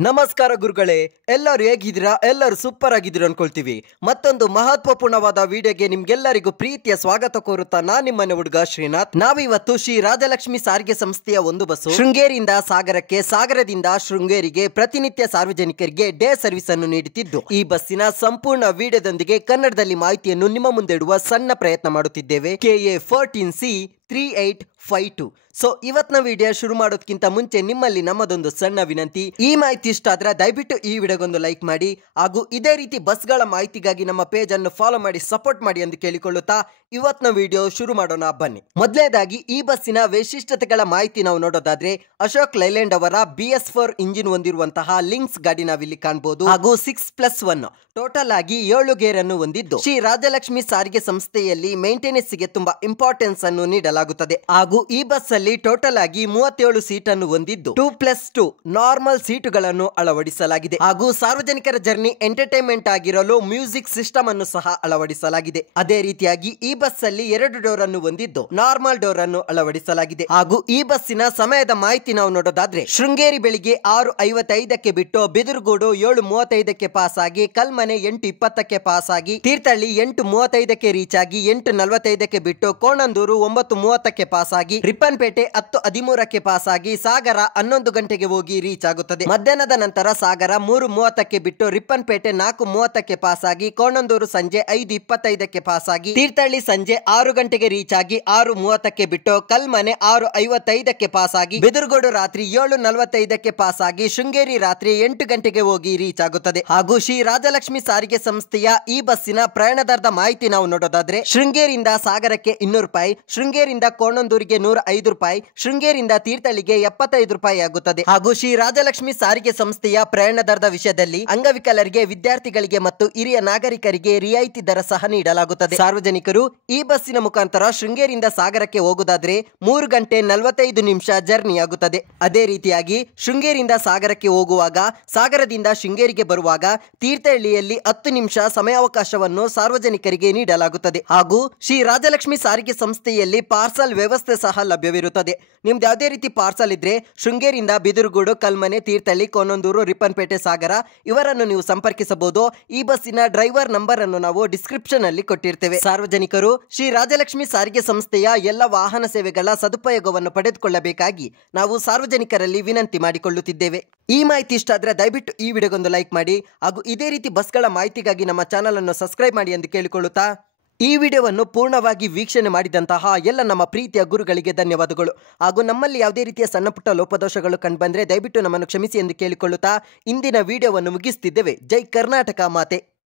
ನಮಸ್ಕಾರ ಗುರುಗಳೇ, ಎಲ್ಲರೂ ಹೇಗಿದ್ದೀರಾ? ಎಲ್ಲರೂ ಸೂಪರ್ ಆಗಿದ್ದೀರಾ ಅನ್ಕೊಳ್ತೀವಿ. ಮತ್ತೊಂದು ಮಹತ್ವಪೂರ್ಣವಾದ ವಿಡಿಯೋಗೆ ನಿಮ್ಗೆಲ್ಲರಿಗೂ ಪ್ರೀತಿಯ ಸ್ವಾಗತ ಕೋರುತ್ತಾ ನಾನು ನಿಮ್ಮನೆ ಹುಡುಗ ಶ್ರೀನಾಥ್. ನಾವಿವತ್ತು ಶ್ರೀ ರಾಜಲಕ್ಷ್ಮಿ ಸಾರಿಗೆ ಸಂಸ್ಥೆಯ ಒಂದು ಬಸ್ಸು ಶೃಂಗೇರಿಯಿಂದ ಸಾಗರಕ್ಕೆ, ಸಾಗರದಿಂದ ಶೃಂಗೇರಿಗೆ ಪ್ರತಿನಿತ್ಯ ಸಾರ್ವಜನಿಕರಿಗೆ ಡೇ ಸರ್ವಿಸ್ ಅನ್ನು ನೀಡುತ್ತಿದ್ದು, ಈ ಬಸ್ಸಿನ ಸಂಪೂರ್ಣ ವಿಡಿಯೋದೊಂದಿಗೆ ಕನ್ನಡದಲ್ಲಿ ಮಾಹಿತಿಯನ್ನು ನಿಮ್ಮ ಮುಂದೆ ಇಡುವ ಸಣ್ಣ ಪ್ರಯತ್ನ ಮಾಡುತ್ತಿದ್ದೇವೆ. KA14C3852. ಸೊ ಇವತ್ತಿನ ವಿಡಿಯೋ ಶುರು ಮಾಡೋದಕ್ಕಿಂತ ಮುಂಚೆ ನಿಮ್ಮಲ್ಲಿ ನಮ್ಮದೊಂದು ಸಣ್ಣ ವಿನಂತಿ. ಈ ಮಾಹಿತಿ ಇಷ್ಟ ಆದ್ರೆ ದಯವಿಟ್ಟು ಈ ವಿಡಿಯೋಗೊಂದು ಲೈಕ್ ಮಾಡಿ, ಹಾಗೂ ಇದೇ ರೀತಿ ಬಸ್ಗಳ ಮಾಹಿತಿಗಾಗಿ ನಮ್ಮ ಪೇಜ್ ಅನ್ನು ಫಾಲೋ ಮಾಡಿ ಸಪೋರ್ಟ್ ಮಾಡಿ ಎಂದು ಕೇಳಿಕೊಳ್ಳುತ್ತಾ ಇವತ್ತಿನ ವಿಡಿಯೋ ಶುರು ಮಾಡೋಣ ಬನ್ನಿ. ಮೊದಲನೇದಾಗಿ ಈ ಬಸ್ಸಿನ ವೈಶಿಷ್ಟ್ಯತೆಗಳ ಮಾಹಿತಿ ನಾವು ನೋಡೋದಾದ್ರೆ, ಅಶೋಕ್ ಲೈಲ್ಯಾಂಡ್ ಅವರ BS4 ಇಂಜಿನ್ ಹೊಂದಿರುವಂತಹ ಲಿಂಕ್ಸ್ ಗಾಡಿ ನಾವಿಲ್ಲಿ ಕಾಣಬಹುದು, ಹಾಗೂ 6+1 ಟೋಟಲ್ ಆಗಿ 7 ಗೇರ್ ಅನ್ನು ಹೊಂದಿದ್ದು, ಶ್ರೀ ರಾಜಲಕ್ಷ್ಮಿ ಸಾರಿಗೆ ಸಂಸ್ಥೆಯಲ್ಲಿ ಮೇಂಟೆನೆನ್ಸ್ ಗೆ ತುಂಬಾ ಇಂಪಾರ್ಟೆನ್ಸ್ ಅನ್ನು ನೀಡಲಾಗುತ್ತದೆ. ಹಾಗೂ ಈ ಬಸ್ ಅಲ್ಲಿ ಟೋಟಲ್ ಆಗಿ 37 ಸೀಟ್ ಅನ್ನು ಹೊಂದಿದ್ದು 2+2 ನಾರ್ಮಲ್ ಸೀಟುಗಳನ್ನು ಅಳವಡಿಸಲಾಗಿದೆ. ಹಾಗೂ ಸಾರ್ವಜನಿಕರ ಜರ್ನಿ ಎಂಟರ್ಟೈನ್ಮೆಂಟ್ ಆಗಿರಲು ಮ್ಯೂಸಿಕ್ ಸಿಸ್ಟಮ್ ಅನ್ನು ಸಹ ಅಳವಡಿಸಲಾಗಿದೆ. ಅದೇ ರೀತಿಯಾಗಿ ಈ ಬಸ್ ಅಲ್ಲಿ 2 ಡೋರ್ ಅನ್ನು ಹೊಂದಿದ್ದು ನಾರ್ಮಲ್ ಡೋರ್ ಅನ್ನು ಅಳವಡಿಸಲಾಗಿದೆ. ಹಾಗೂ ಈ ಬಸ್ಸಿನ ಸಮಯದ ಮಾಹಿತಿ ನಾವು ನೋಡೋದಾದ್ರೆ, ಶೃಂಗೇರಿ ಬೆಳಿಗ್ಗೆ 6:55ಕ್ಕೆ ಬಿಟ್ಟು ಬಿದಿರುಗೂಡು 7:35ಕ್ಕೆ ಪಾಸ್ ಆಗಿ, ಕಲ್ಮನೆ 8:20ಕ್ಕೆ ಪಾಸ್ ಆಗಿ, ತೀರ್ಥಹಳ್ಳಿ 8:35ಕ್ಕೆ ರೀಚ್ ಆಗಿ, 8:45ಕ್ಕೆ ಬಿಟ್ಟು ಕೋಣಂದೂರು 9:30ಕ್ಕೆ ಪಾಸ್ ಆಗಿ, ರಿಪ್ಪನ್ಪೇಟೆ 10:13ಕ್ಕೆ ಪಾಸ್ ಆಗಿ, ಸಾಗರ 11 ಗಂಟೆಗೆ ಹೋಗಿ ರೀಚ್ ಆಗುತ್ತದೆ. ಮಧ್ಯಾಹ್ನದ ನಂತರ ಸಾಗರ 3:30ಕ್ಕೆ ಬಿಟ್ಟು ರಿಪ್ಪನ್ಪೇಟೆ 4:30ಕ್ಕೆ ಪಾಸ್ ಆಗಿ, ಕೋಣಂದೂರು ಸಂಜೆ 5:25ಕ್ಕೆ ಪಾಸ್ ಆಗಿ, ತೀರ್ಥಹಳ್ಳಿ ಸಂಜೆ 6 ಗಂಟೆಗೆ ರೀಚ್ ಆಗಿ 6:30ಕ್ಕೆ ಬಿಟ್ಟು, ಕಲ್ಮನೆ 6:55ಕ್ಕೆ ಪಾಸ್ ಆಗಿ, ಬಿದಿರುಗೂಡು ರಾತ್ರಿ 7:45ಕ್ಕೆ ಪಾಸ್ ಆಗಿ, ಶೃಂಗೇರಿ ರಾತ್ರಿ 8 ಗಂಟೆಗೆ ಹೋಗಿ ರೀಚ್ ಆಗುತ್ತದೆ. ಹಾಗೂ ಶ್ರೀ ರಾಜಲಕ್ಷ್ಮಿ ಸಾರಿಗೆ ಸಂಸ್ಥೆಯ ಈ ಬಸ್ಸಿನ ಪ್ರಯಾಣ ದರದ ಮಾಹಿತಿ ನಾವು ನೋಡೋದಾದ್ರೆ, ಶೃಂಗೇರಿಯಿಂದ ಸಾಗರಕ್ಕೆ 200 ರೂಪಾಯಿ, ಶೃಂಗೇರಿಯಿಂದ ಕೋಣಂದೂರಿಗೆ 105 ರೂಪಾಯಿ, ಶೃಂಗೇರಿಯಿಂದ ತೀರ್ಥಹಳ್ಳಿಗೆ 75 ರೂಪಾಯಿ ಆಗುತ್ತದೆ. ಹಾಗೂ ಶ್ರೀ ರಾಜಲಕ್ಷ್ಮಿ ಸಾರಿಗೆ ಸಂಸ್ಥೆಯ ಪ್ರಯಾಣ ದರದ ವಿಷಯದಲ್ಲಿ ಅಂಗವಿಕಲರಿಗೆ, ವಿದ್ಯಾರ್ಥಿಗಳಿಗೆ ಮತ್ತು ಹಿರಿಯ ನಾಗರಿಕರಿಗೆ ರಿಯಾಯಿತಿ ದರ ಸಹ ನೀಡಲಾಗುತ್ತದೆ. ಸಾರ್ವಜನಿಕರು ಈ ಬಸ್ಸಿನ ಮುಖಾಂತರ ಶೃಂಗೇರಿಯಿಂದ ಸಾಗರಕ್ಕೆ ಹೋಗುವುದಾದ್ರೆ 3 ಗಂಟೆ 45 ನಿಮಿಷ ಜರ್ನಿ ಆಗುತ್ತದೆ. ಅದೇ ರೀತಿಯಾಗಿ ಶೃಂಗೇರಿಯಿಂದ ಸಾಗರಕ್ಕೆ ಹೋಗುವಾಗ, ಸಾಗರದಿಂದ ಶೃಂಗೇರಿಗೆ ಬರುವಾಗ ತೀರ್ಥಹಳ್ಳಿಯಲ್ಲಿ 10 ನಿಮಿಷ ಸಮಯಾವಕಾಶವನ್ನು ಸಾರ್ವಜನಿಕರಿಗೆ ನೀಡಲಾಗುತ್ತದೆ. ಹಾಗೂ ಶ್ರೀ ರಾಜಲಕ್ಷ್ಮಿ ಸಾರಿಗೆ ಸಂಸ್ಥೆಯಲ್ಲಿ ಪಾರ್ಸಲ್ ವ್ಯವಸ್ಥೆ ಸಹ ಲಭ್ಯವಿರುತ್ತದೆ. ನಿಮ್ದು ಯಾವುದೇ ರೀತಿ ಪಾರ್ಸಲ್ ಇದ್ರೆ ಶೃಂಗೇರಿಯಿಂದ ಬಿದಿರುಗೂಡು, ಕಲ್ಮನೆ, ತೀರ್ಥಹಳ್ಳಿ, ಕೋಣಂದೂರು, ರಿಪ್ಪನ್ಪೇಟೆ, ಸಾಗರ ಇವರನ್ನು ನೀವು ಸಂಪರ್ಕಿಸಬಹುದು. ಈ ಬಸ್ಸಿನ ಡ್ರೈವರ್ ನಂಬರ್ ಅನ್ನು ನಾವು ಡಿಸ್ಕ್ರಿಪ್ಷನ್ ಅಲ್ಲಿ ಕೊಟ್ಟಿರ್ತೇವೆ. ಸಾರ್ವಜನಿಕರು ಶ್ರೀ ರಾಜಲಕ್ಷ್ಮಿ ಸಾರಿಗೆ ಸಂಸ್ಥೆಯ ಎಲ್ಲ ವಾಹನ ಸೇವೆಗಳ ಸದುಪಯೋಗವನ್ನು ಪಡೆದುಕೊಳ್ಳಬೇಕಾಗಿ ನಾವು ಸಾರ್ವಜನಿಕರಲ್ಲಿ ವಿನಂತಿ ಮಾಡಿಕೊಳ್ಳುತ್ತಿದ್ದೇವೆ. ಈ ಮಾಹಿತಿ ಇಷ್ಟ ಆದ್ರೆ ದಯವಿಟ್ಟು ಈ ವಿಡಿಯೋಗೊಂದು ಲೈಕ್ ಮಾಡಿ, ಹಾಗೂ ಇದೇ ರೀತಿ ಬಸ್ಗಳ ಮಾಹಿತಿಗಾಗಿ ನಮ್ಮ ಚಾನಲ್ ಅನ್ನು ಸಬ್ಸ್ಕ್ರೈಬ್ ಮಾಡಿ ಎಂದು ಕೇಳಿಕೊಳ್ಳುತ್ತಾ, ಈ ವಿಡಿಯೋವನ್ನು ಪೂರ್ಣವಾಗಿ ವೀಕ್ಷಣೆ ಮಾಡಿದಂತಹ ಎಲ್ಲ ನಮ್ಮ ಪ್ರೀತಿಯ ಗುರುಗಳಿಗೆ ಧನ್ಯವಾದಗಳು. ಹಾಗೂ ನಮ್ಮಲ್ಲಿ ಯಾವುದೇ ರೀತಿಯ ಸಣ್ಣ ಪುಟ್ಟ ಲೋಪದೋಷಗಳು ಕಂಡುಬಂದರೆ ದಯವಿಟ್ಟು ನಮ್ಮನ್ನು ಕ್ಷಮಿಸಿ ಎಂದು ಕೇಳಿಕೊಳ್ಳುತ್ತಾ ಇಂದಿನ ವಿಡಿಯೋವನ್ನು ಮುಗಿಸುತ್ತಿದ್ದೇವೆ. ಜೈ ಕರ್ನಾಟಕ ಮಾತೆ.